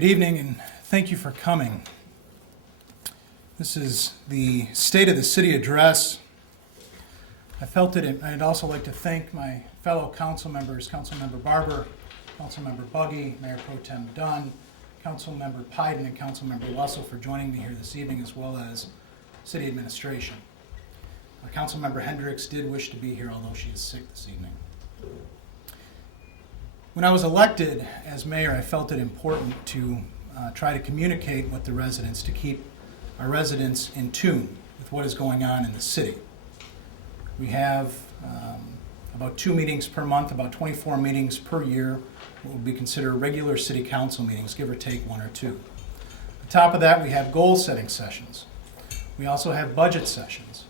Good evening, and thank you for coming. This is the State of the City address. I felt it. I'd also like to thank my fellow council members, Councilmember Barber, Councilmember Buggy, Mayor Pro Tem Dunn, Councilmember Pyden, and Councilmember Russell for joining me here this evening, as well as City Administration. Councilmember Hendricks did wish to be here, although she is sick this evening. When I was elected as mayor, I felt it important to try to communicate with the residents to keep our residents in tune with what is going on in the city. We have about 2 meetings per month, about 24 meetings per year, what would be considered regular city council meetings, give or take 1 or 2. On top of that, we have goal-setting sessions. We also have budget sessions.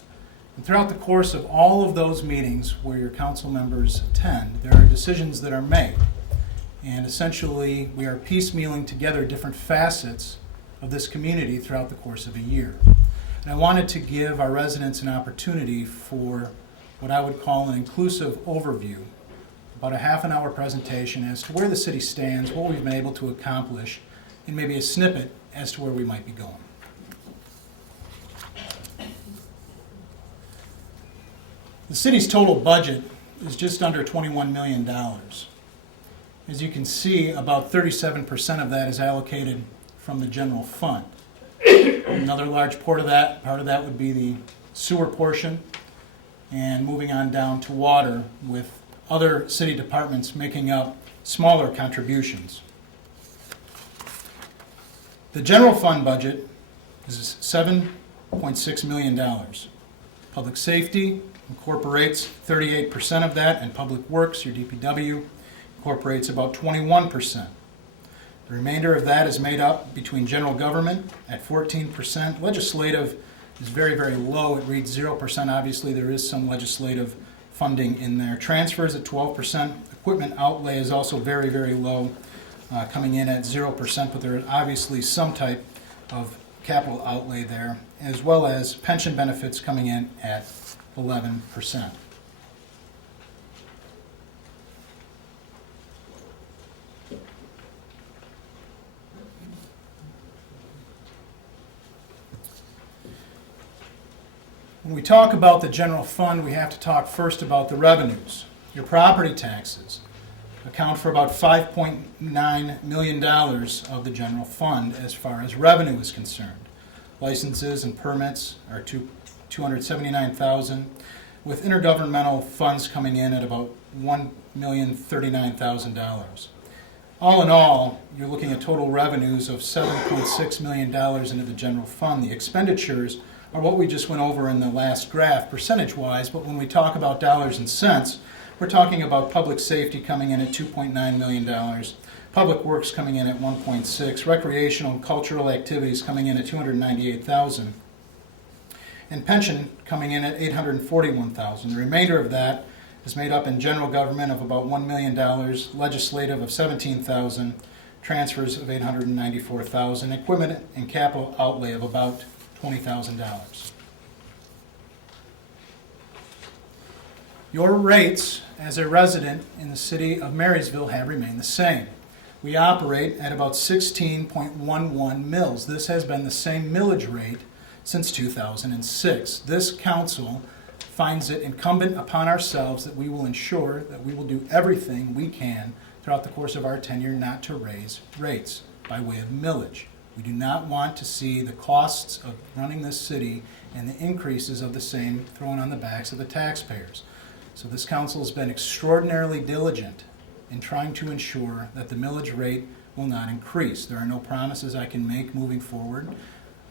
And throughout the course of all of those meetings where your council members attend, there are decisions that are made. And essentially, we are piecemealing together different facets of this community throughout the course of a year. And I wanted to give our residents an opportunity for what I would call an inclusive overview, about a half-an-hour presentation as to where the city stands, what we've been able to accomplish, and maybe a snippet as to where we might be going. The city's total budget is just under $21 million. As you can see, about 37% of that is allocated from the general fund. Another large part of that would be the sewer portion, and moving on down to water, with other city departments making up smaller contributions. The general fund budget is $7.6 million. Public safety incorporates 38% of that, and Public Works, your DPW, incorporates about 21%. The remainder of that is made up between general government at 14%. Legislative is very, very low. It reads 0%. Obviously, there is some legislative funding in there. Transfers at 12%. Equipment outlay is also very, very low, coming in at 0%, but there is obviously some type of capital outlay there, as well as pension benefits coming in at 11%. When we talk about the general fund, we have to talk first about the revenues. Your property taxes account for about $5.9 million of the general fund as far as revenue is concerned. Licenses and permits are $279,000, with intergovernmental funds coming in at about $1,039,000. All in all, you're looking at total revenues of $7.6 million into the general fund. The expenditures are what we just went over in the last graph, percentage-wise, but when we talk about dollars and cents, we're talking about public safety coming in at $2.9 million, Public Works coming in at $1.6, recreational and cultural activities coming in at $298,000, and pension coming in at $841,000. The remainder of that is made up in general government of about $1 million, legislative of $17,000, transfers of $894,000, equipment and capital outlay of about $20,000. Your rates as a resident in the city of Marysville have remained the same. We operate at about 16.11 mills. This has been the same millage rate since 2006. This council finds it incumbent upon ourselves that we will ensure that we will do everything we can throughout the course of our tenure not to raise rates by way of millage. We do not want to see the costs of running this city and the increases of the same thrown on the backs of the taxpayers. So this council has been extraordinarily diligent in trying to ensure that the millage rate will not increase. There are no promises I can make moving forward.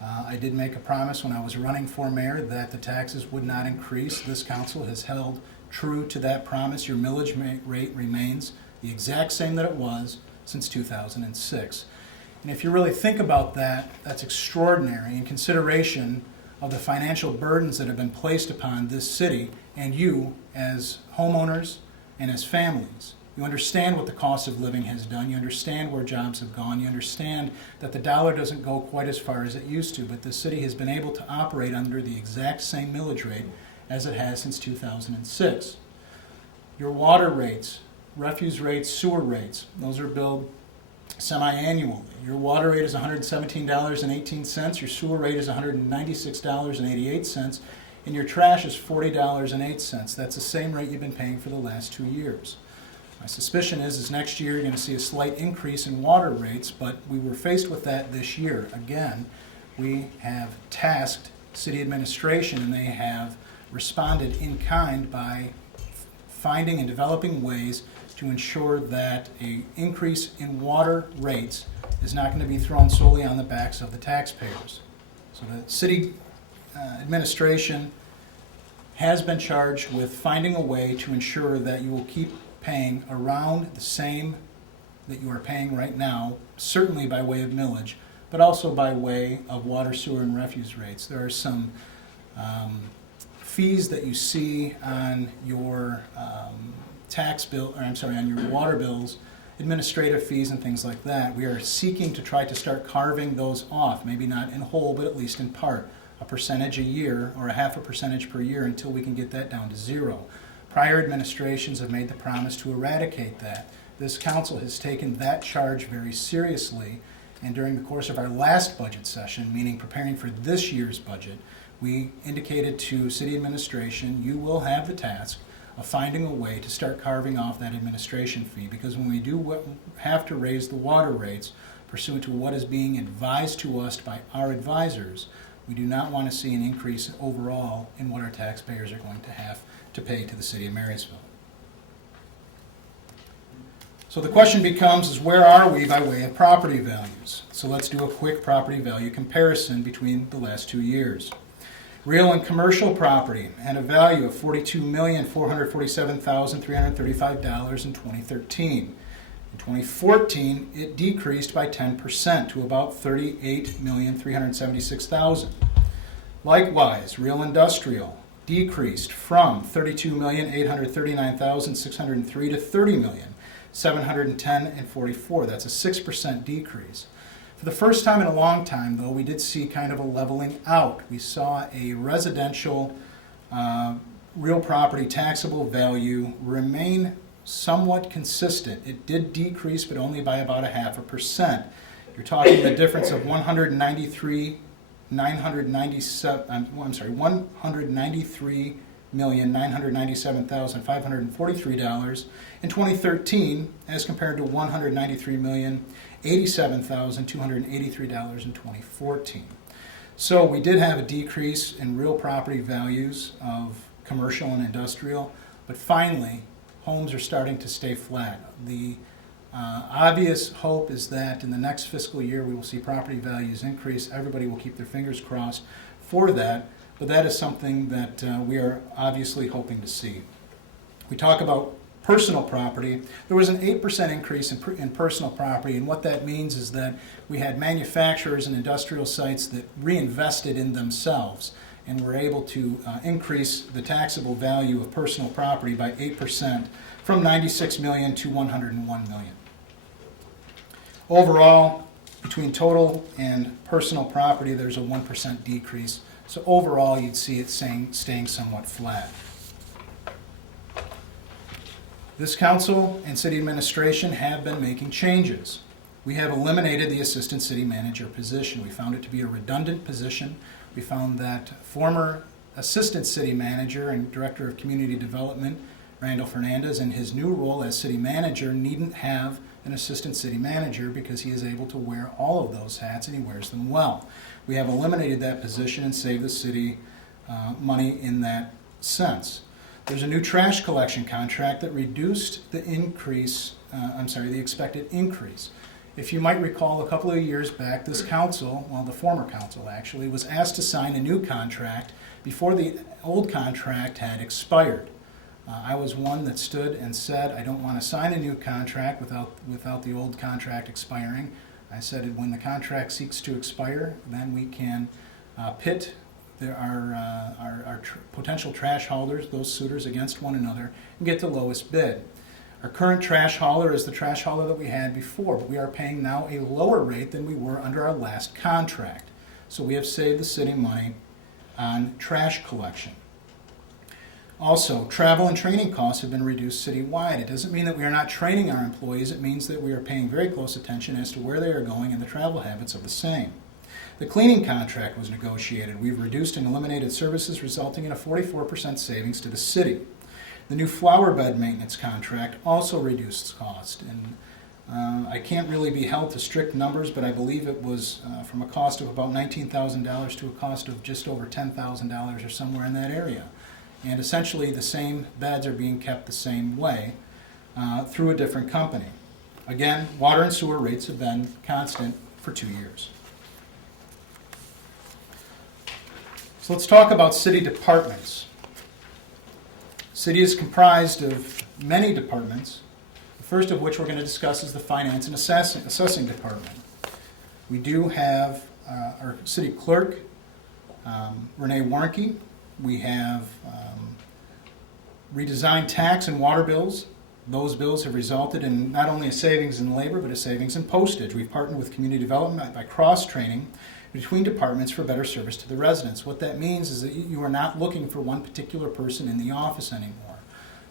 I did make a promise when I was running for mayor that the taxes would not increase. This council has held true to that promise. Your millage rate remains the exact same that it was since 2006. And if you really think about that, that's extraordinary in consideration of the financial burdens that have been placed upon this city and you as homeowners and as families. You understand what the cost of living has done. You understand where jobs have gone. You understand that the dollar doesn't go quite as far as it used to, but the city has been able to operate under the exact same millage rate as it has since 2006. Your water rates, refuse rates, sewer rates, those are billed semi-annually. Your water rate is $117.18, your sewer rate is $196.88, and your trash is $40.08. That's the same rate you've been paying for the last 2 years. My suspicion is next year you're going to see a slight increase in water rates, but we were faced with that this year. Again, we have tasked city administration, and they have responded in kind by finding and developing ways to ensure that an increase in water rates is not going to be thrown solely on the backs of the taxpayers. So the city administration has been charged with finding a way to ensure that you will keep paying around the same that you are paying right now, certainly by way of millage, but also by way of water, sewer, and refuse rates. There are some fees that you see on your tax bill, or I'm sorry, on your water bills, administrative fees and things like that. We are seeking to try to start carving those off, maybe not in whole, but at least in part, a percentage a year or a half a percentage per year until we can get that down to zero. Prior administrations have made the promise to eradicate that. This council has taken that charge very seriously, and during the course of our last budget session, meaning preparing for this year's budget, we indicated to city administration, you will have the task of finding a way to start carving off that administration fee, because when we do have to raise the water rates pursuant to what is being advised to us by our advisors, we do not want to see an increase overall in what our taxpayers are going to have to pay to the city of Marysville. So the question becomes is where are we by way of property values? So let's do a quick property value comparison between the last 2 years. Real and commercial property had a value of $42,447,335 in 2013. In 2014, it decreased by 10% to about $38,376,000. Likewise, real industrial decreased from $32,839,603 to $30,710,044. That's a 6% decrease. For the first time in a long time, though, we did see kind of a leveling out. We saw a residential real property taxable value remain somewhat consistent. It did decrease, but only by about 0.5%. You're talking the difference of $193,997,543 in 2013 as compared to $193,087,283 in 2014. So we did have a decrease in real property values of commercial and industrial, but finally homes are starting to stay flat. The obvious hope is that in the next fiscal year we will see property values increase. Everybody will keep their fingers crossed for that, but that is something that we are obviously hoping to see. We talk about personal property. There was an 8% increase in personal property, and what that means is that we had manufacturers and industrial sites that reinvested in themselves and were able to increase the taxable value of personal property by 8% from $96 million to $101 million. Overall, between total and personal property, there's a 1% decrease. So overall, you'd see it staying somewhat flat. This council and city administration have been making changes. We have eliminated the assistant city manager position. We found it to be a redundant position. We found that former assistant city manager and director of community development, Randall Fernandez, in his new role as city manager, needn't have an assistant city manager because he is able to wear all of those hats and he wears them well. We have eliminated that position and saved the city money in that sense. There's a new trash collection contract that reduced the expected increase. If you might recall, a couple of years back, this council, well, the former council actually, was asked to sign a new contract before the old contract had expired. I was one that stood and said, I don't want to sign a new contract without the old contract expiring. I said, when the contract seeks to expire, then we can pit our potential trash haulers, those suitors, against one another and get the lowest bid. Our current trash hauler is the trash hauler that we had before, but we are paying now a lower rate than we were under our last contract. So we have saved the city money on trash collection. Also, travel and training costs have been reduced citywide. It doesn't mean that we are not training our employees. It means that we are paying very close attention as to where they are going and the travel habits of the same. The cleaning contract was negotiated. We've reduced and eliminated services, resulting in a 44% savings to the city. The new flower bed maintenance contract also reduced cost. And I can't really be held to strict numbers, but I believe it was from a cost of about $19,000 to a cost of just over $10,000 or somewhere in that area. And essentially the same beds are being kept the same way through a different company. Again, water and sewer rates have been constant for 2 years. So let's talk about city departments. City is comprised of many departments, the first of which we're going to discuss is the finance and assessing department. We do have our city clerk, Renee Warnke. We have redesigned tax and water bills. Those bills have resulted in not only a savings in labor, but a savings in postage. We've partnered with community development by cross-training between departments for better service to the residents. What that means is that you are not looking for one particular person in the office anymore.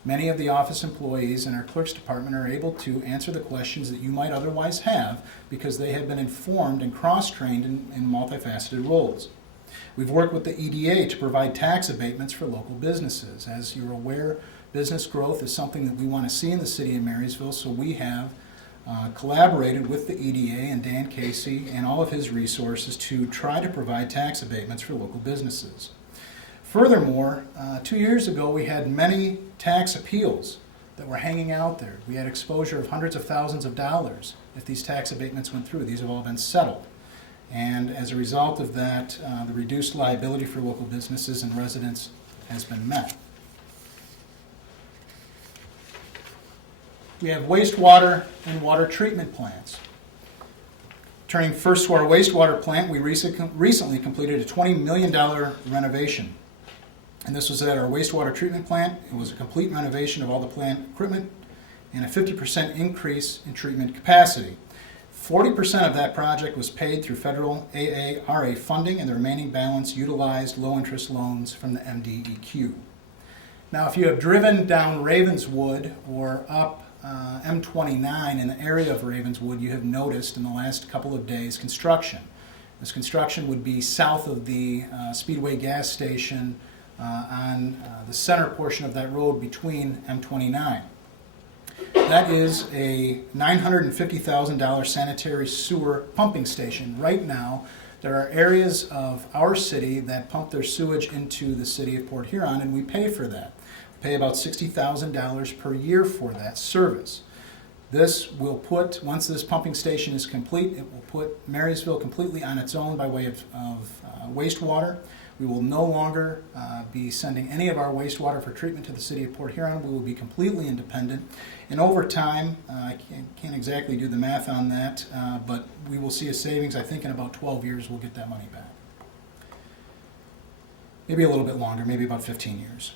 Many of the office employees in our clerk's department are able to answer the questions that you might otherwise have because they have been informed and cross-trained in multifaceted roles. We've worked with the EDA to provide tax abatements for local businesses. As you're aware, business growth is something that we want to see in the city of Marysville, so we have collaborated with the EDA and Dan Casey and all of his resources to try to provide tax abatements for local businesses. Furthermore, 2 years ago we had many tax appeals that were hanging out there. We had exposure of hundreds of thousands of dollars if these tax abatements went through. These have all been settled. And as a result of that, the reduced liability for local businesses and residents has been met. We have wastewater and water treatment plants. Turning first to our wastewater plant, we recently completed a $20 million renovation. And this was at our wastewater treatment plant. It was a complete renovation of all the plant equipment and a 50% increase in treatment capacity. 40% of that project was paid through federal AARA funding, and the remaining balance utilized low-interest loans from the MDEQ. Now, if you have driven down Ravenswood or up M29 in the area of Ravenswood, you have noticed in the last couple of days construction. This construction would be south of the Speedway gas station on the center portion of that road between M29. That is a $950,000 sanitary sewer pumping station. Right now, there are areas of our city that pump their sewage into the city of Port Huron, and we pay for that. We pay about $60,000 per year for that service. This will put, once this pumping station is complete, it will put Marysville completely on its own by way of wastewater. We will no longer be sending any of our wastewater for treatment to the city of Port Huron. We will be completely independent. And over time, I can't exactly do the math on that, but we will see a savings. I think in about 12 years we'll get that money back. Maybe a little bit longer, maybe about 15 years.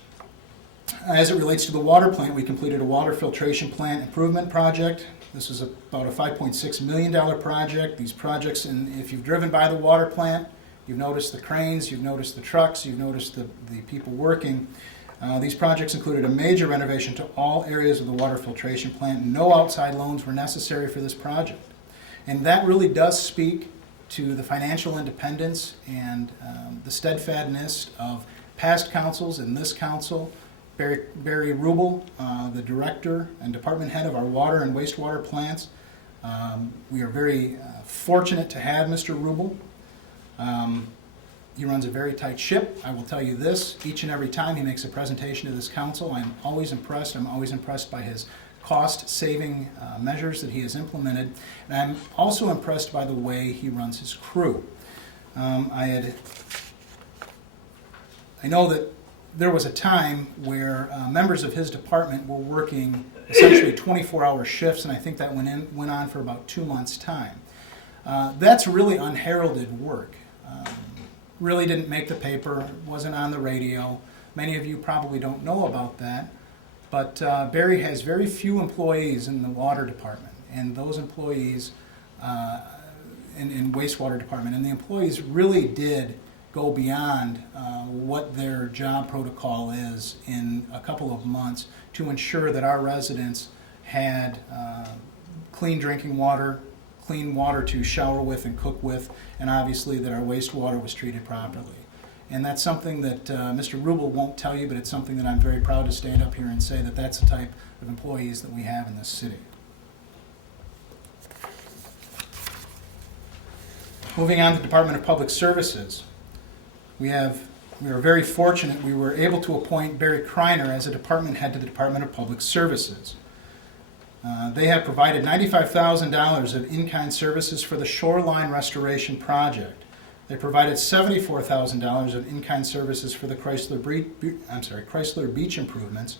As it relates to the water plant, we completed a water filtration plant improvement project. This is about a $5.6 million project. These projects, and if you've driven by the water plant, you've noticed the cranes, you've noticed the trucks, you've noticed the people working. These projects included a major renovation to all areas of the water filtration plant. No outside loans were necessary for this project. And that really does speak to the financial independence and the steadfastness of past councils and this council. Barry Rubel, the director and department head of our water and wastewater plants. We are very fortunate to have Mr. Rubel. He runs a very tight ship. I will tell you this, each and every time he makes a presentation to this council, I'm always impressed. I'm always impressed by his cost-saving measures that he has implemented. And I'm also impressed by the way he runs his crew. I know that there was a time where members of his department were working essentially 24-hour shifts, and I think that went on for about 2 months' time. That's really unheralded work. Really didn't make the paper, wasn't on the radio. Many of you probably don't know about that, but Barry has very few employees in the water department, and those employees in wastewater department, and the employees really did go beyond what their job protocol is in a couple of months to ensure that our residents had clean drinking water, clean water to shower with and cook with, and obviously that our wastewater was treated properly. And that's something that Mr. Rubel won't tell you, but it's something that I'm very proud to stand up here and say that that's the type of employees that we have in this city. Moving on to the Department of Public Services. We are very fortunate we were able to appoint Barry Kreiner as a department head to the Department of Public Services. They have provided $95,000 of in-kind services for the shoreline restoration project. They provided $74,000 of in-kind services for the Chrysler Beach improvements,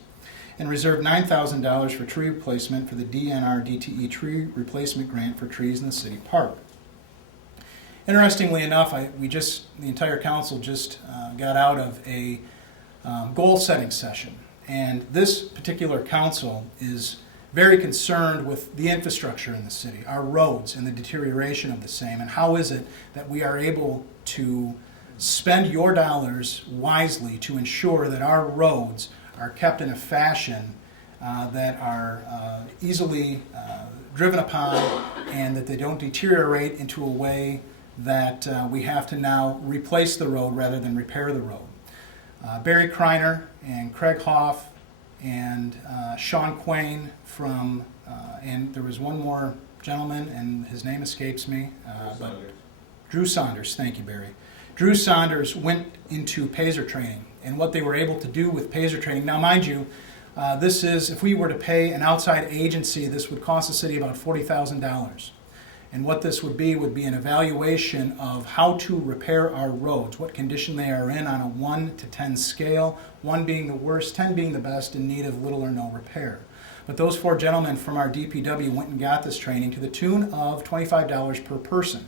and reserved $9,000 for tree replacement for the DNR-DTE tree replacement grant for trees in the city park. Interestingly enough, the entire council just got out of a goal-setting session, and this particular council is very concerned with the infrastructure in the city, our roads and the deterioration of the same, and how is it that we are able to spend your dollars wisely to ensure that our roads are kept in a fashion that are easily driven upon and that they don't deteriorate into a way that we have to now replace the road rather than repair the road. Barry Kreiner and Craig Hoff and Sean Quain from, and there was one more gentleman, and his name escapes me, but Drew Saunders, thank you, Barry. Drew Saunders went into PASER training, and what they were able to do with PASER training, now mind you, this is, if we were to pay an outside agency, this would cost the city about $40,000. And what this would be an evaluation of how to repair our roads, what condition they are in on a 1 to 10 scale, 1 being the worst, 10 being the best, in need of little or no repair. But those 4 gentlemen from our DPW went and got this training to the tune of $25 per person.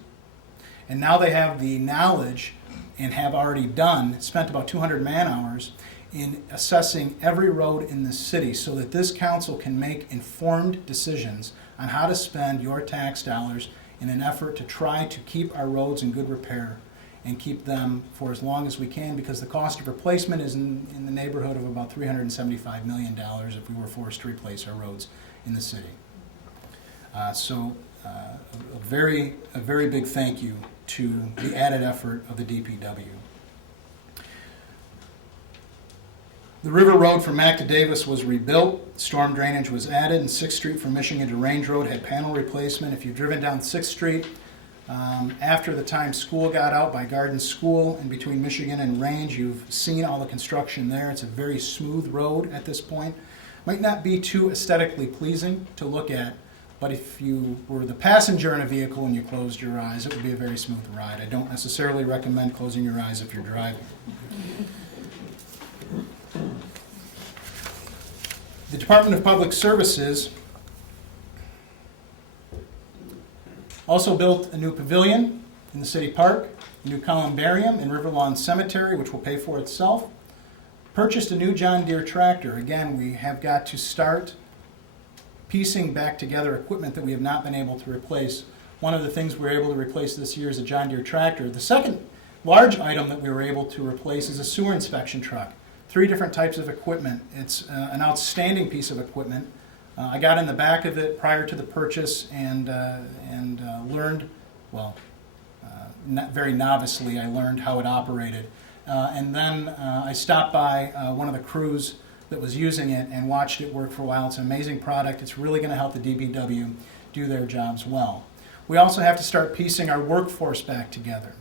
And now they have the knowledge and have already spent about 200 man-hours in assessing every road in the city so that this council can make informed decisions on how to spend your tax dollars in an effort to try to keep our roads in good repair and keep them for as long as we can, because the cost of replacement is in the neighborhood of about $375 million if we were forced to replace our roads in the city. A very big thank you to the added effort of the DPW. The River Road from Mack to Davis was rebuilt, storm drainage was added, and 6th Street from Michigan to Range Road had panel replacement. If you've driven down 6th Street, after the time school got out by Garden School and between Michigan and Range, you've seen all the construction there. It's a very smooth road at this point. Might not be too aesthetically pleasing to look at, but if you were the passenger in a vehicle and you closed your eyes, it would be a very smooth ride. I don't necessarily recommend closing your eyes if you're driving. The Department of Public Services also built a new pavilion in the city park, a new columbarium in Riverlawn Cemetery, which will pay for itself. Purchased a new John Deere tractor. Again, we have got to start piecing back together equipment that we have not been able to replace. One of the things we were able to replace this year is a John Deere tractor. The second large item that we were able to replace is a sewer inspection truck. 3 different types of equipment. It's an outstanding piece of equipment. I got in the back of it prior to the purchase and learned, not very novicely, I learned how it operated. And then I stopped by one of the crews that was using it and watched it work for a while. It's an amazing product. It's really going to help the DPW do their jobs well. We also have to start piecing our workforce back together,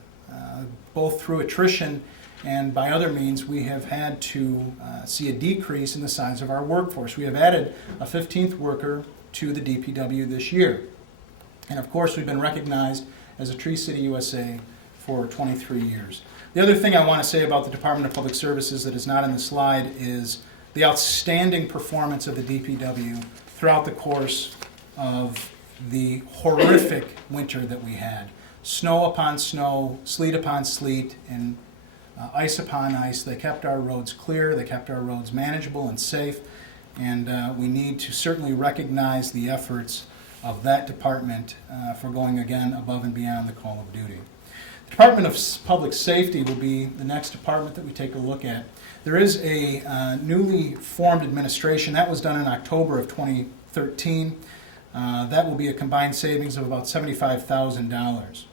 both through attrition and by other means. We have had to see a decrease in the size of our workforce. We have added a 15th worker to the DPW this year. And of course, we've been recognized as a Tree City USA for 23 years. The other thing I want to say about the Department of Public Services that is not in the slide is the outstanding performance of the DPW throughout the course of the horrific winter that we had. Snow upon snow, sleet upon sleet, and ice upon ice. They kept our roads clear, they kept our roads manageable and safe, and we need to certainly recognize the efforts of that department for going again above and beyond the call of duty. Department of Public Safety will be the next department that we take a look at. There is a newly formed administration. That was done in October of 2013. That will be a combined savings of about $75,000.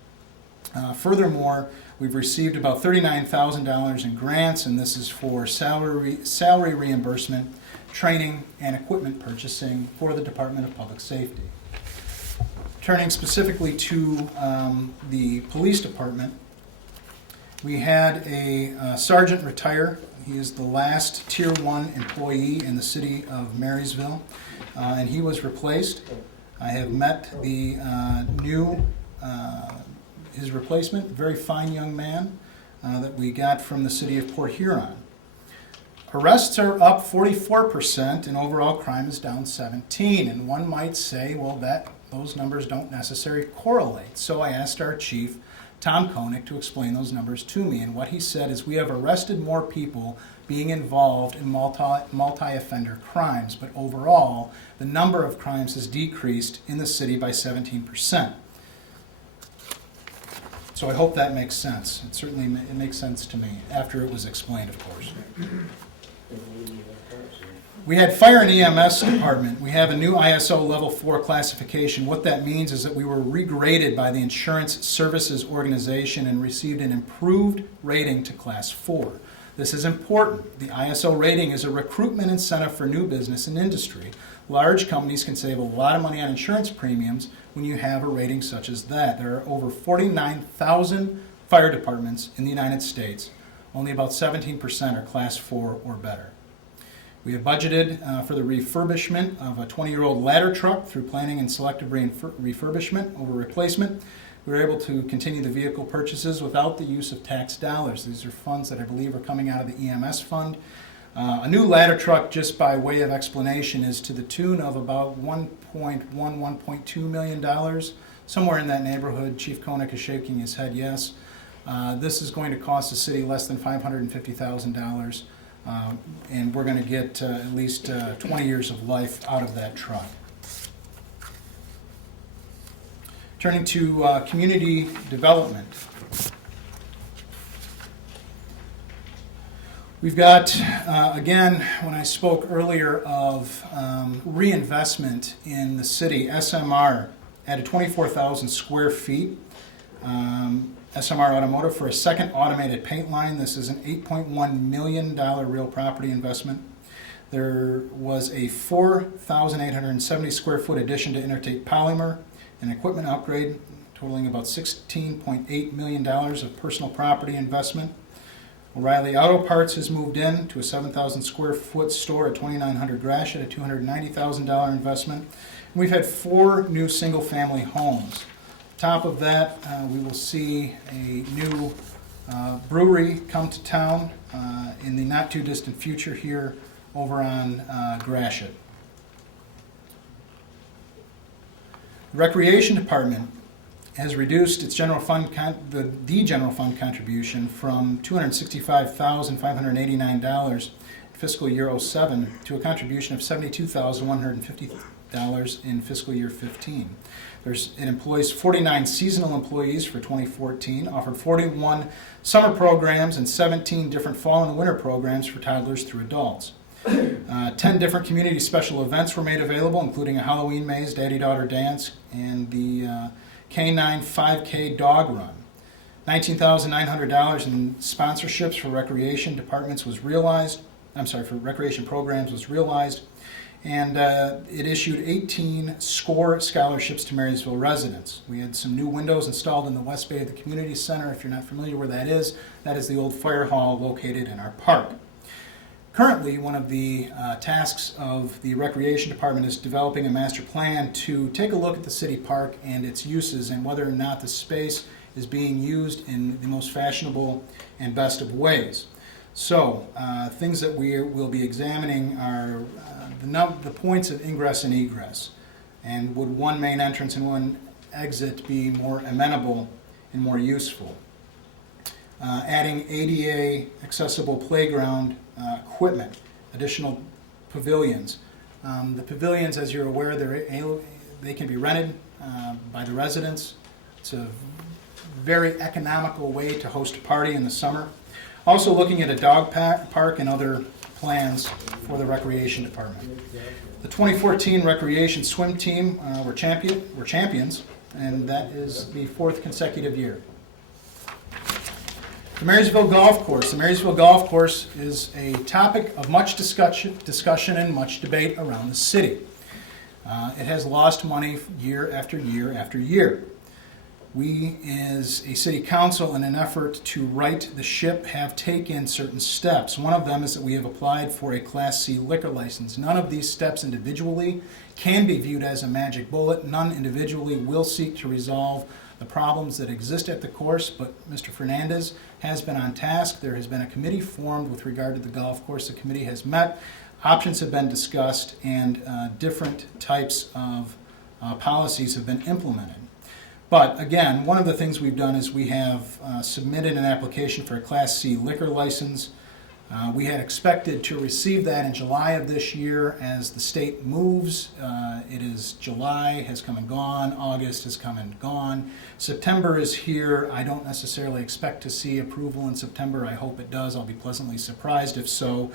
Furthermore, we've received about $39,000 in grants, and this is for salary reimbursement, training, and equipment purchasing for the Department of Public Safety. Turning specifically to the police department, we had a sergeant retire. He is the last Tier 1 employee in the city of Marysville, and he was replaced. I have met the his replacement, a very fine young man that we got from the city of Port Huron. Arrests are up 44% and overall crime is down 17%. And one might say, well, those numbers don't necessarily correlate. So I asked our chief, Tom Koenig, to explain those numbers to me. And what he said is we have arrested more people being involved in multi-offender crimes, but overall, the number of crimes has decreased in the city by 17%. So I hope that makes sense. It makes sense to me, after it was explained, of course. We had fire and EMS department. We have a new ISO level 4 classification. What that means is that we were regraded by the Insurance Services Organization and received an improved rating to class 4. This is important. The ISO rating is a recruitment incentive for new business and industry. Large companies can save a lot of money on insurance premiums when you have a rating such as that. There are over 49,000 fire departments in the United States. Only about 17% are class 4 or better. We have budgeted for the refurbishment of a 20-year-old ladder truck through planning and selective refurbishment over replacement. We were able to continue the vehicle purchases without the use of tax dollars. These are funds that I believe are coming out of the EMS fund. A new ladder truck, just by way of explanation, is to the tune of about $1.2 million, somewhere in that neighborhood. Chief Koenig is shaking his head yes. This is going to cost the city less than $550,000, and we're going to get at least 20 years of life out of that truck. Turning to community development. We've got, again, when I spoke earlier of reinvestment in the city, SMR added 24,000 square feet. SMR Automotive for a second automated paint line. This is an $8.1 million real property investment. There was a 4,870 square foot addition to Intertape Polymer, an equipment upgrade totaling about $16.8 million of personal property investment. O'Reilly Auto Parts has moved in to a 7,000 square foot store at 2900 Gratiot, a $290,000 investment. And we've had 4 new single family homes. Top of that, we will see a new brewery come to town in the not too distant future here over on Gratiot. The Recreation Department has reduced its general fund the general fund contribution from $265,589 in fiscal year 07 to a contribution of $72,150 in fiscal year 15. It employs 49 seasonal employees for 2014, offered 41 summer programs and 17 different fall and winter programs for toddlers through adults. 10 different community special events were made available, including a Halloween maze, daddy-daughter dance, and the K9 5K dog run. $19,900 in sponsorships for recreation departments was realized. For recreation programs was realized. And it issued 18 SCORE scholarships to Marysville residents. We had some new windows installed in the west bay of the community center. If you're not familiar where that is the old fire hall located in our park. Currently, one of the tasks of the Recreation Department is developing a master plan to take a look at the city park and its uses and whether or not the space is being used in the most fashionable and best of ways. So, things that we will be examining are the points of ingress and egress, and would one main entrance and one exit be more amenable and more useful. Adding ADA accessible playground equipment, additional pavilions. The pavilions, as you're aware, they can be rented by the residents. It's a very economical way to host a party in the summer. Also looking at a dog park and other plans for the recreation department. The 2014 recreation swim team were champions, and that is the 4th consecutive year. The Marysville Golf Course. The Marysville Golf Course is a topic of much discussion and much debate around the city. It has lost money year after year after year. We, as a city council, in an effort to right the ship, have taken certain steps. One of them is that we have applied for a Class C liquor license. None of these steps individually can be viewed as a magic bullet. None individually will seek to resolve the problems that exist at the course, but Mr. Fernandez has been on task. There has been a committee formed with regard to the golf course. The committee has met. Options have been discussed, and different types of policies have been implemented. But again, one of the things we've done is we have submitted an application for a Class C liquor license. We had expected to receive that in July of this year. As the state moves. It is July has come and gone, August has come and gone. September is here. I don't necessarily expect to see approval in September. I hope it does. I'll be pleasantly surprised if so.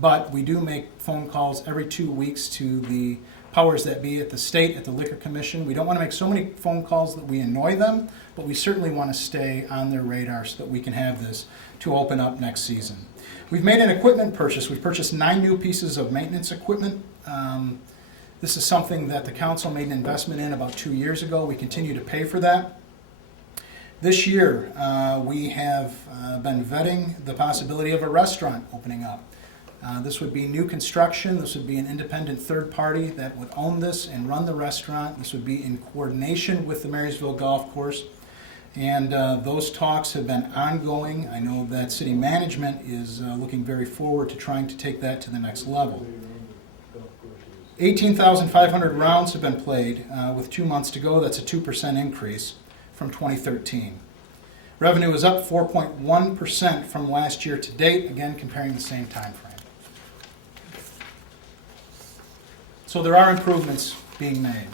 But we do make phone calls every 2 weeks to the powers that be at the state, at the Liquor Commission. We don't want to make so many phone calls that we annoy them, but we certainly want to stay on their radar so that we can have this to open up next season. We've made an equipment purchase. We've purchased 9 new pieces of maintenance equipment. This is something that the council made an investment in about 2 years ago. We continue to pay for that. This year, we have been vetting the possibility of a restaurant opening up. This would be new construction. This would be an independent third party that would own this and run the restaurant. This would be in coordination with the Marysville Golf Course. And those talks have been ongoing. I know that city management is looking very forward to trying to take that to the next level. 18,500 rounds have been played with 2 months to go. That's a 2% increase from 2013. Revenue is up 4.1% from last year to date, again comparing the same time frame. So there are improvements being made.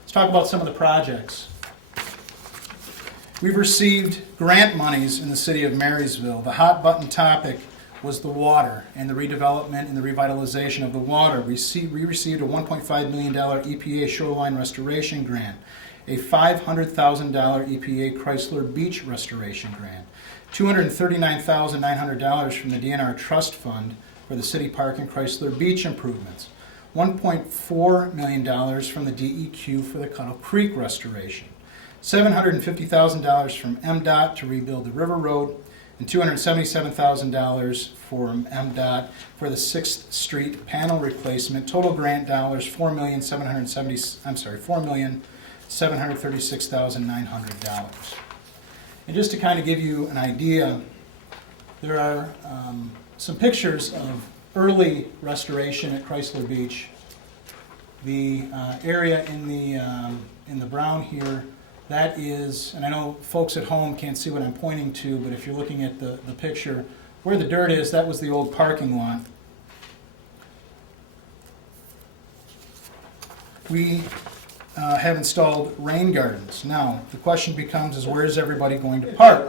Let's talk about some of the projects. We've received grant monies in the city of Marysville. The hot button topic was the water and the redevelopment and the revitalization of the water. We received a $1.5 million EPA shoreline restoration grant, a $500,000 EPA Chrysler Beach restoration grant, $239,900 from the DNR Trust Fund for the City Park and Chrysler Beach improvements, $1.4 million from the DEQ for the Cuttle Creek restoration, $750,000 from MDOT to rebuild the River Road, and $277,000 from MDOT for the 6th Street panel replacement. Total grant dollars $4,736,900. And just to kind of give you an idea, there are some pictures of early restoration at Chrysler Beach. The area in the brown here, that is, and I know folks at home can't see what I'm pointing to, but if you're looking at the picture, where the dirt is, that was the old parking lot. We have installed rain gardens. Now, the question becomes is where is everybody going to park?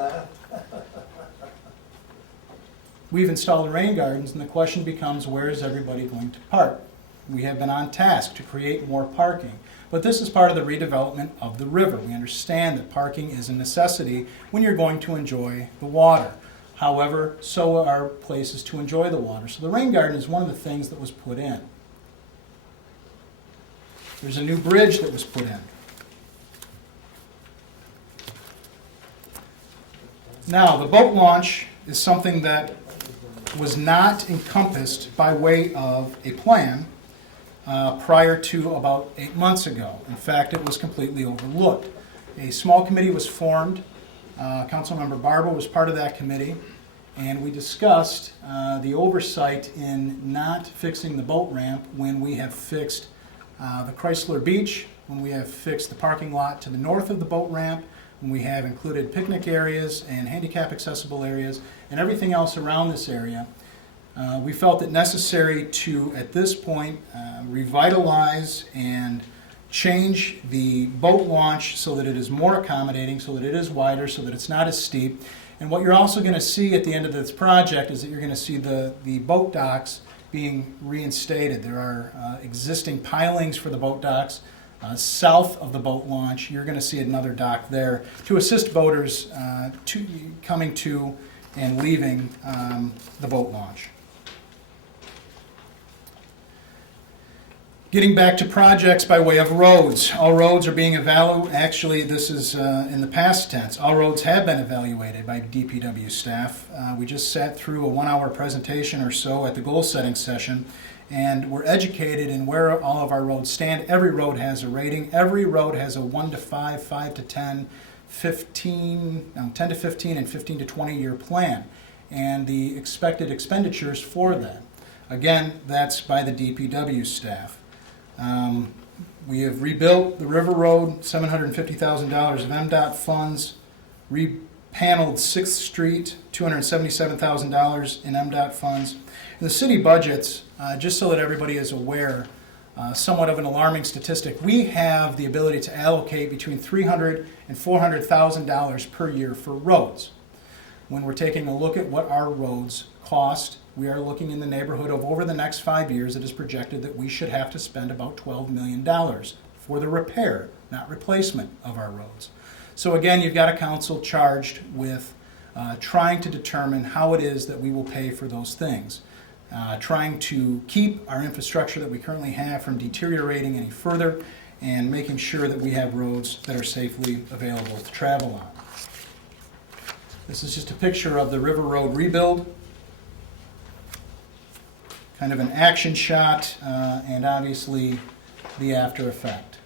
We've installed rain gardens, and the question becomes where is everybody going to park? We have been on task to create more parking. But this is part of the redevelopment of the river. We understand that parking is a necessity when you're going to enjoy the water. However, so are places to enjoy the water. So the rain garden is one of the things that was put in. There's a new bridge that was put in. Now, the boat launch is something that was not encompassed by way of a plan prior to about 8 months ago. In fact, it was completely overlooked. A small committee was formed. Councilmember Barber was part of that committee, and we discussed the oversight in not fixing the boat ramp when we have fixed the Chrysler Beach, when we have fixed the parking lot to the north of the boat ramp, when we have included picnic areas and handicap accessible areas and everything else around this area. We felt it necessary to, at this point, revitalize and change the boat launch so that it is more accommodating, so that it is wider, so that it's not as steep. And what you're also going to see at the end of this project is that you're going to see the boat docks being reinstated. There are existing pilings for the boat docks. South of the boat launch, you're going to see another dock there to assist boaters coming to and leaving the boat launch. Getting back to projects by way of roads. All roads are being evaluated. Actually, this is in the past tense. All roads have been evaluated by DPW staff. We just sat through a 1-hour presentation or so at the goal-setting session, and we're educated in where all of our roads stand. Every road has a rating. Every road has a 1 to 5, 5 to 10, 10 to 15, and 15 to 20-year plan, and the expected expenditures for that. Again, that's by the DPW staff. We have rebuilt the River Road, $750,000 of MDOT funds, repaneled 6th Street, $277,000 in MDOT funds. And the city budgets, just so that everybody is aware, somewhat of an alarming statistic, we have the ability to allocate between $300,000 and $400,000 per year for roads. When we're taking a look at what our roads cost, we are looking in the neighborhood of, over the next 5 years, it is projected that we should have to spend about $12 million for the repair, not replacement, of our roads. So again, you've got a council charged with trying to determine how it is that we will pay for those things, trying to keep our infrastructure that we currently have from deteriorating any further, and making sure that we have roads that are safely available to travel on. This is just a picture of the River Road rebuild. Kind of an action shot, and obviously the after effect.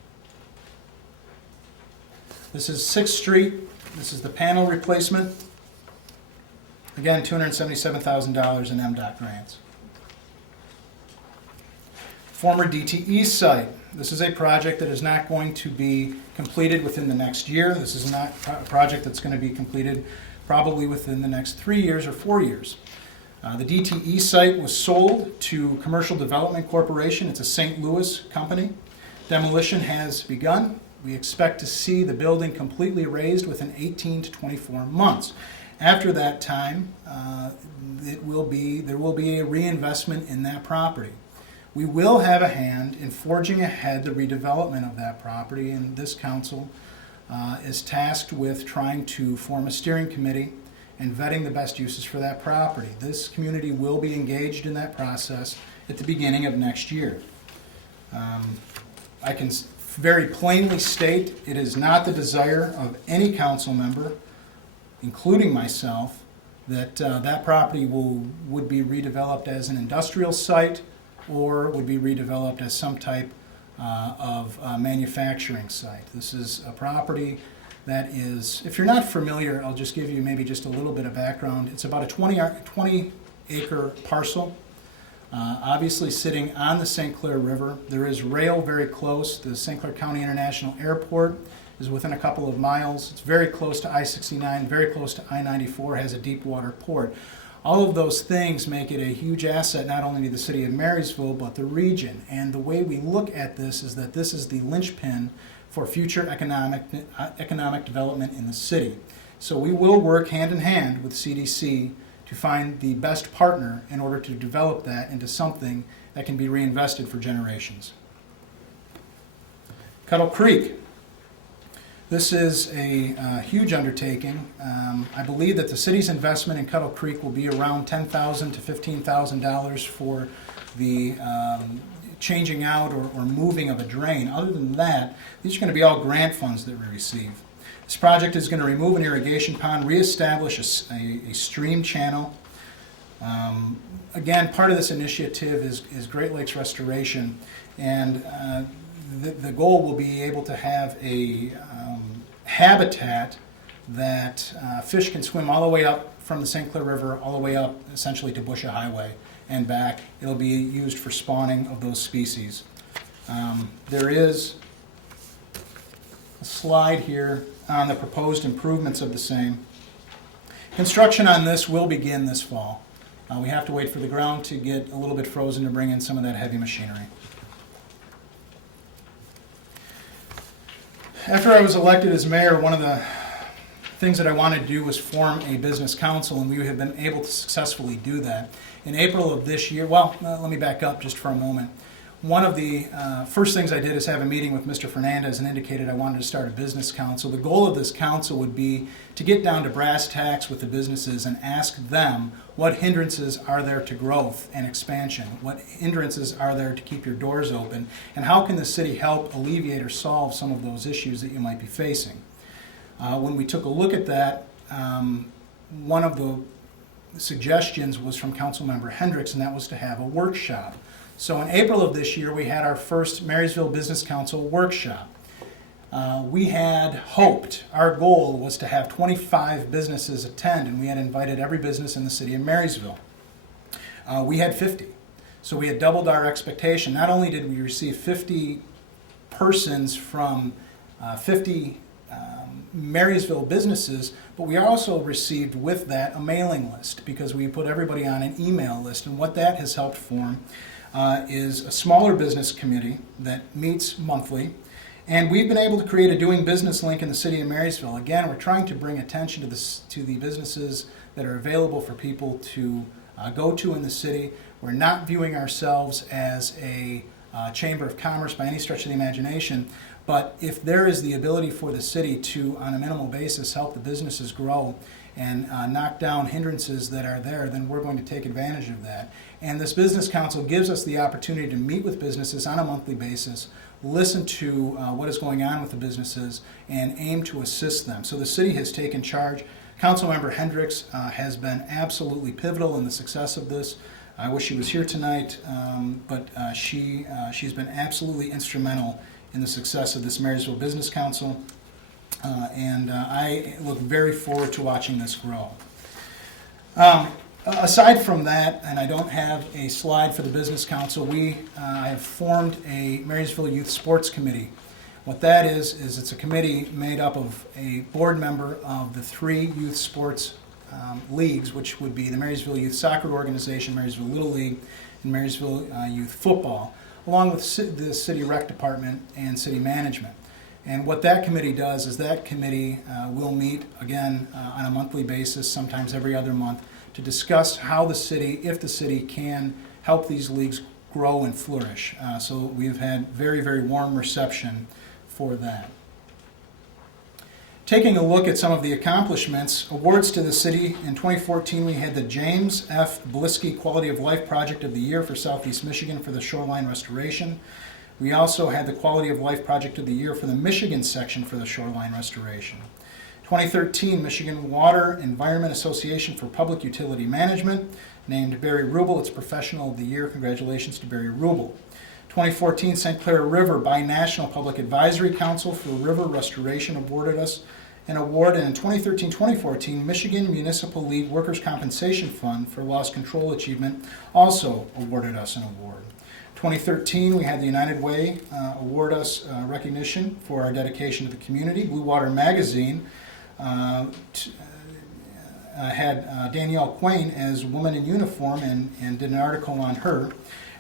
This is 6th Street. This is the panel replacement. Again, $277,000 in MDOT grants. Former DTE site. This is a project that is not going to be completed within the next year. This is not a project that's going to be completed probably within the next 3 years or 4 years. The DTE site was sold to Commercial Development Corporation. It's a St. Louis company. Demolition has begun. We expect to see the building completely razed within 18 to 24 months. After that time, there will be a reinvestment in that property. We will have a hand in forging ahead the redevelopment of that property, and this council is tasked with trying to form a steering committee and vetting the best uses for that property. This community will be engaged in that process at the beginning of next year. I can very plainly state it is not the desire of any council member, including myself, that that property would be redeveloped as an industrial site or would be redeveloped as some type of manufacturing site. This is a property that is, if you're not familiar, I'll just give you maybe just a little bit of background. It's about a 20-acre parcel, obviously sitting on the St. Clair River. There is rail very close. The St. Clair County International Airport is within a couple of miles. It's very close to I-69, very close to I-94, has a deep water port. All of those things make it a huge asset not only to the city of Marysville, but the region. And the way we look at this is that this is the linchpin for future economic development in the city. So we will work hand in hand with CDC to find the best partner in order to develop that into something that can be reinvested for generations. Cuttle Creek. This is a huge undertaking. I believe that the city's investment in Cuttle Creek will be around $10,000 to $15,000 for the changing out or moving of a drain. Other than that, these are going to be all grant funds that we receive. This project is going to remove an irrigation pond, reestablish a stream channel. Again, part of this initiative is Great Lakes restoration, and the goal will be able to have a habitat that fish can swim all the way up from the St. Clair River, all the way up essentially to Busha Highway and back. It'll be used for spawning of those species. There is a slide here on the proposed improvements of the same. Construction on this will begin this fall. We have to wait for the ground to get a little bit frozen to bring in some of that heavy machinery. After I was elected as mayor, one of the things that I wanted to do was form a business council, and we have been able to successfully do that. In April of this year, let me back up just for a moment. One of the first things I did is have a meeting with Mr. Fernandez and indicated I wanted to start a business council. The goal of this council would be to get down to brass tacks with the businesses and ask them what hindrances are there to growth and expansion, what hindrances are there to keep your doors open, and how can the city help alleviate or solve some of those issues that you might be facing. When we took a look at that, one of the suggestions was from Councilmember Hendricks, and that was to have a workshop. So in April of this year, we had our first Marysville Business Council workshop. We had hoped, our goal was to have 25 businesses attend, and we had invited every business in the city of Marysville. We had 50, so we had doubled our expectation. Not only did we receive 50 persons from 50 Marysville businesses, but we also received with that a mailing list, because we put everybody on an email list, and what that has helped form is a smaller business committee that meets monthly, and we've been able to create a doing business link in the city of Marysville. Again, we're trying to bring attention to the businesses that are available for people to go to in the city. We're not viewing ourselves as a chamber of commerce by any stretch of the imagination, but if there is the ability for the city to, on a minimal basis, help the businesses grow and knock down hindrances that are there, then we're going to take advantage of that. And this business council gives us the opportunity to meet with businesses on a monthly basis, listen to what is going on with the businesses, and aim to assist them. So the city has taken charge. Councilmember Hendricks has been absolutely pivotal in the success of this. I wish she was here tonight, but she's been absolutely instrumental in the success of this Marysville Business Council. And I look very forward to watching this grow. Aside from that, and I don't have a slide for the Business Council, I have formed a Marysville Youth Sports Committee. What that is it's a committee made up of a board member of the 3 youth sports leagues, which would be the Marysville Youth Soccer Organization, Marysville Little League, and Marysville Youth Football, along with the City Rec Department and City Management. And what that committee does is that committee will meet again on a monthly basis, sometimes every other month, to discuss how the city, if the city can help these leagues grow and flourish. So we've had very, very warm reception for that. Taking a look at some of the accomplishments, awards to the city, in 2014 we had the James F. Blisky Quality of Life Project of the Year for Southeast Michigan for the shoreline restoration. We also had the Quality of Life Project of the Year for the Michigan section for the shoreline restoration. 2013, Michigan Water Environment Association for Public Utility Management named Barry Rubel its Professional of the Year. Congratulations to Barry Rubel. 2014, St. Clair River Binational Public Advisory Council for River Restoration awarded us an award, and in 2013-2014, Michigan Municipal League Workers' Compensation Fund for Loss Control Achievement also awarded us an award. 2013, we had the United Way award us recognition for our dedication to the community. Blue Water Magazine had Danielle Quain as Woman in Uniform and did an article on her.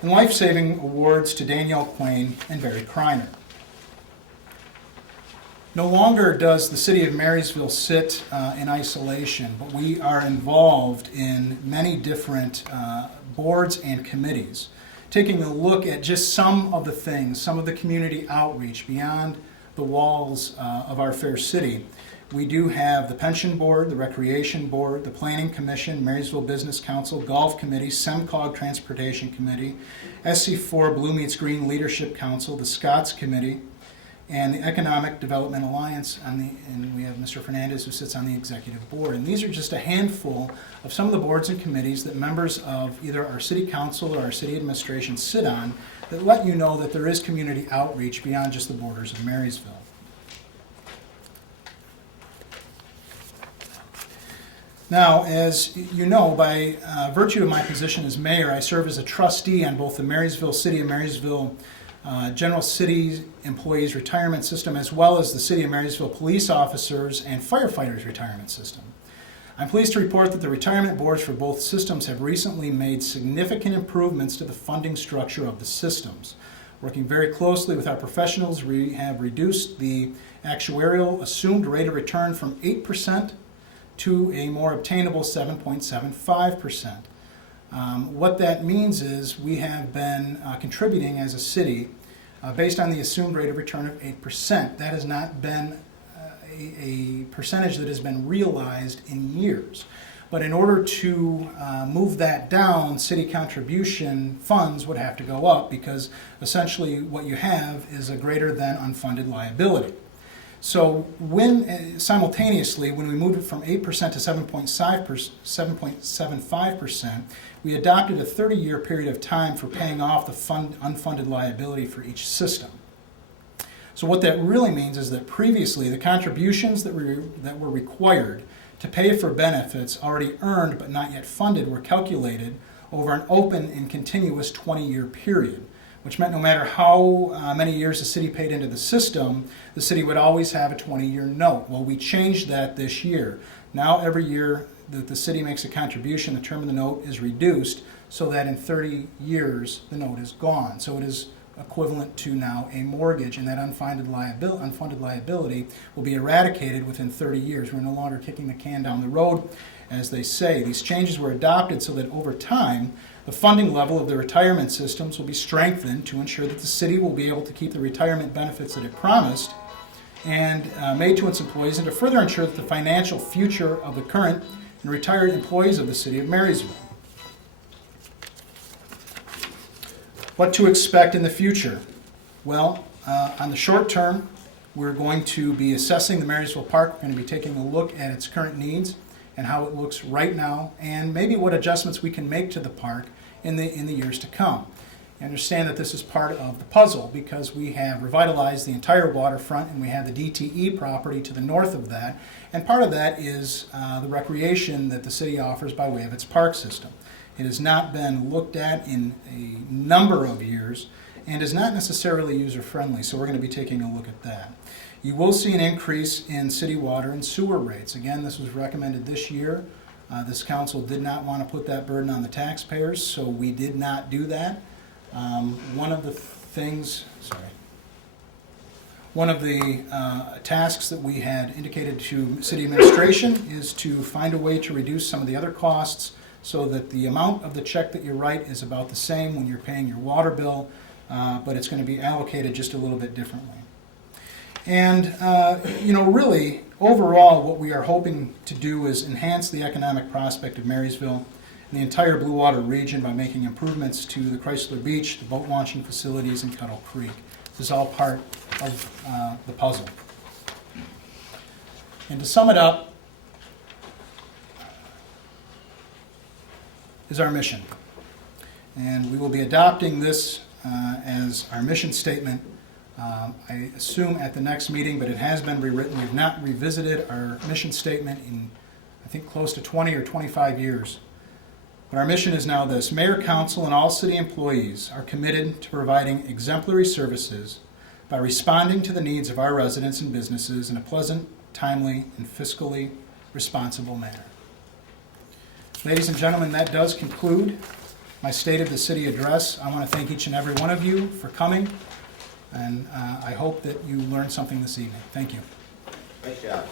And life-saving awards to Danielle Quain and Barry Kreiner. No longer does the city of Marysville sit in isolation, but we are involved in many different boards and committees. Taking a look at just some of the things, some of the community outreach beyond the walls of our fair city. We do have the Pension Board, the Recreation Board, the Planning Commission, Marysville Business Council, Golf Committee, SEMCOG Transportation Committee, SC4 Blue Meets Green Leadership Council, the Scots Committee, and the Economic Development Alliance, and we have Mr. Fernandez who sits on the Executive Board. And these are just a handful of some of the boards and committees that members of either our City Council or our City Administration sit on that let you know that there is community outreach beyond just the borders of Marysville. Now, as you know, by virtue of my position as mayor, I serve as a trustee on both the Marysville City of Marysville General City Employees Retirement System, as well as the City of Marysville Police Officers and Firefighters Retirement System. I'm pleased to report that the retirement boards for both systems have recently made significant improvements to the funding structure of the systems. Working very closely with our professionals, we have reduced the actuarial assumed rate of return from 8% to a more obtainable 7.75%. What that means is we have been contributing as a city based on the assumed rate of return of 8%. That has not been a percentage that has been realized in years. But in order to move that down, city contribution funds would have to go up because essentially what you have is a greater than unfunded liability. So when simultaneously, when we moved it from 8% to 7.75%, we adopted a 30-year period of time for paying off the unfunded liability for each system. So what that really means is that previously the contributions that were required to pay for benefits already earned but not yet funded were calculated over an open and continuous 20-year period, which meant no matter how many years the city paid into the system, the city would always have a 20-year note. Well, we changed that this year. Now every year that the city makes a contribution, the term of the note is reduced so that in 30 years the note is gone. So it is equivalent to now a mortgage, and that unfunded liability will be eradicated within 30 years. We're no longer kicking the can down the road, as they say. These changes were adopted so that over time, the funding level of the retirement systems will be strengthened to ensure that the city will be able to keep the retirement benefits that it promised and made to its employees, and to further ensure that the financial future of the current and retired employees of the city of Marysville. What to expect in the future? Well, on the short term, we're going to be assessing the Marysville Park. We're going to be taking a look at its current needs and how it looks right now, and maybe what adjustments we can make to the park in the years to come. You understand that this is part of the puzzle because we have revitalized the entire waterfront, and we have the DTE property to the north of that, and part of that is the recreation that the city offers by way of its park system. It has not been looked at in a number of years and is not necessarily user-friendly, so we're going to be taking a look at that. You will see an increase in city water and sewer rates. Again, this was recommended this year. This council did not want to put that burden on the taxpayers, so we did not do that. One of the tasks that we had indicated to city administration is to find a way to reduce some of the other costs so that the amount of the check that you write is about the same when you're paying your water bill, but it's going to be allocated just a little bit differently. And, really, overall, what we are hoping to do is enhance the economic prospect of Marysville and the entire Blue Water region by making improvements to the Chrysler Beach, the boat launching facilities, and Cuttle Creek. This is all part of the puzzle. And to sum it up, is our mission. And we will be adopting this as our mission statement, I assume at the next meeting, but it has been rewritten. We've not revisited our mission statement in, I think, close to 20 or 25 years. But our mission is now this: Mayor, Council, and all city employees are committed to providing exemplary services by responding to the needs of our residents and businesses in a pleasant, timely, and fiscally responsible manner. Ladies and gentlemen, that does conclude my State of the City address. I want to thank each and every one of you for coming, and I hope that you learned something this evening. Thank you. Nice job.